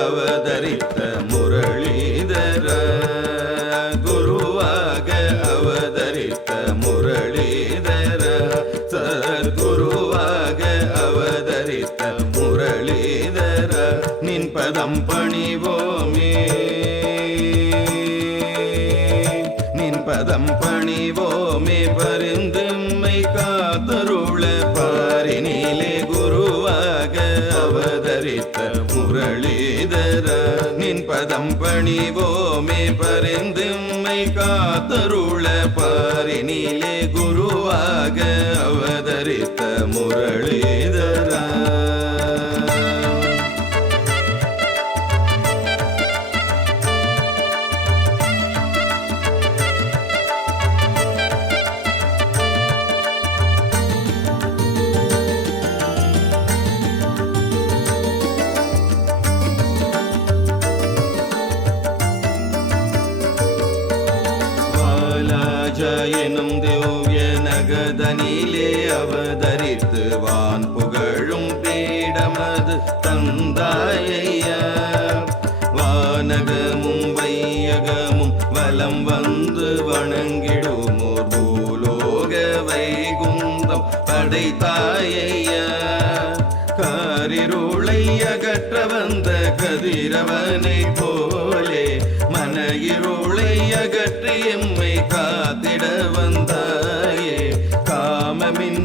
அவதரித்த முரளிதர குருவாக அவதரித்த முரளிதர சத்குருவாக அவதரித்த முரளிதர நின் பதம் பணிவோமே. நின் பதம் பணிவோமே பருந்தம்மை காத்தருள பாரினிலே குருவாக அவதரித்த முரளி தம்பணிவோமே பதம் பரிந்தும்மை காத்தருள பாரினிலே குருவாக அவதரித்த முரளிதர் ராஜ எனும் திவ்ய நகதனிலே அவதரித்துவான். புகழும் பீடமது தந்தாயையா வானகமும் வையகமும் வலம் வந்து வணங்கிடுமோர். பூலோக வைகுந்தம் படைத்தாயையா. காரிருளை அகற்ற வந்த கதிரவனை போலே மன இருளை அகற்றி எம்மை காத்திட வந்தாயே. காமமின்